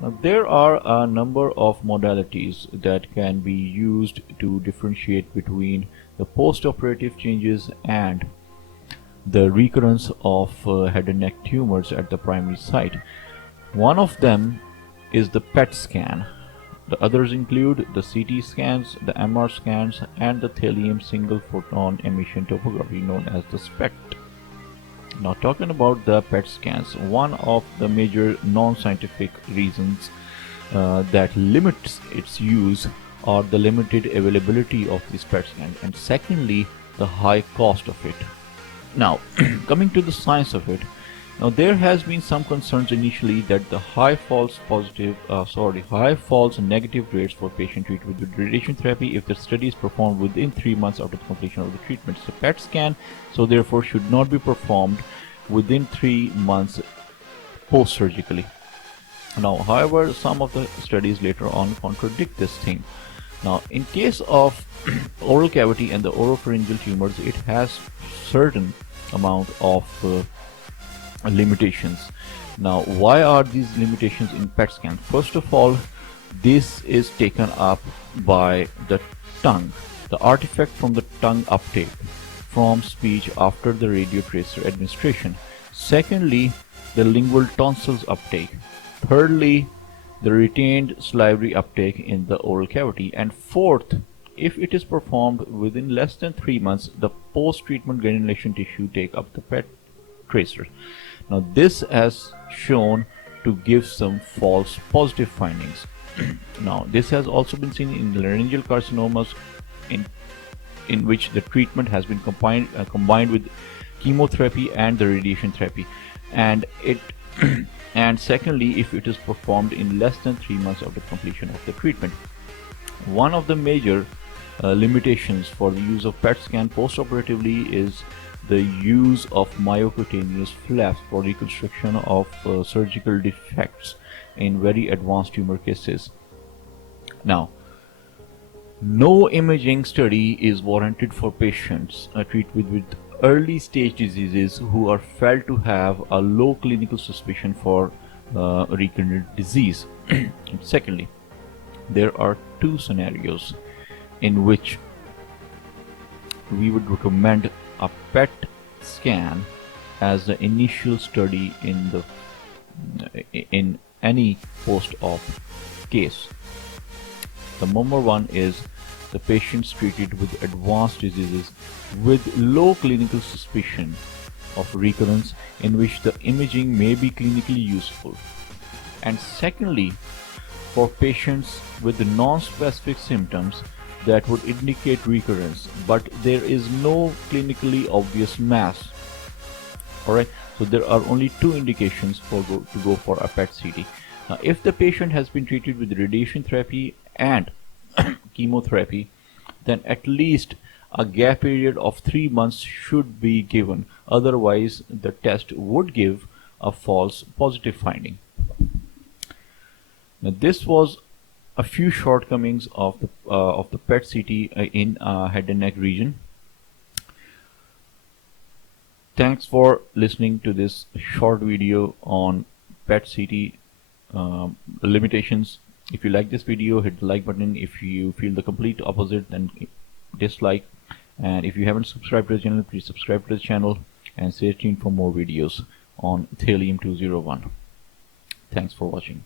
Now, there are a number of modalities that can be used to differentiate between the post-operative changes and the recurrence of head and neck tumors at the primary site. One of them is the PET scan. The others include the CT scans, the MR scans, and the thallium single photon emission tomography known as the SPECT. Now, talking about the PET scans, one of the major non-scientific reasons that limits its use are the limited availability of these PET scans, and secondly, the high cost of it. Now, coming to the science of it, now there has been some concerns initially that the high false negative rates for patients treated with radiation therapy if the study is performed within 3 months after the completion of the treatment. So PET scan, so therefore should not be performed within 3 months post-surgically. Now, however, some of the studies later on contradict this thing. Now, in case of oral cavity and the oropharyngeal tumors, it has certain amount of limitations. Now, why are these limitations in PET scan? First of all, this is taken up by the tongue, the artifact from the tongue uptake from speech after the radiotracer administration. Secondly, the lingual tonsils uptake. Thirdly, the retained salivary uptake in the oral cavity. And fourth, if it is performed within less than 3 months, the post-treatment granulation tissue take up the PET tracer. Now, this has shown to give some false positive findings. Now, this has also been seen in laryngeal carcinomas in which the treatment has been combined with chemotherapy and the radiation therapy, and and secondly, if it is performed in less than 3 months of the completion of the treatment. One of the major limitations for the use of PET scan postoperatively is the use of myocutaneous flaps for reconstruction of surgical defects in very advanced tumor cases. Now, no imaging study is warranted for patients treated with early stage diseases who are felt to have a low clinical suspicion for recurrent disease. And secondly, there are 2 scenarios in which we would recommend a PET scan as the initial study in any post-op case. The number one is the patients treated with advanced diseases with low clinical suspicion of recurrence, in which the imaging may be clinically useful. And secondly, for patients with non-specific symptoms that would indicate recurrence, but there is no clinically obvious mass. Alright, so there are only 2 indications to go for a PET CT. Now, if the patient has been treated with radiation therapy and chemotherapy, then at least a gap period of 3 months should be given. Otherwise, the test would give a false positive finding. Now, this was a few shortcomings of the PET CT in head and neck region. Thanks for listening to this short video on PET CT limitations. If you like this video, hit the like button. If you feel the complete opposite, then dislike. And if you haven't subscribed to the channel, please subscribe to the channel and stay tuned for more videos on Thallium 201. Thanks for watching.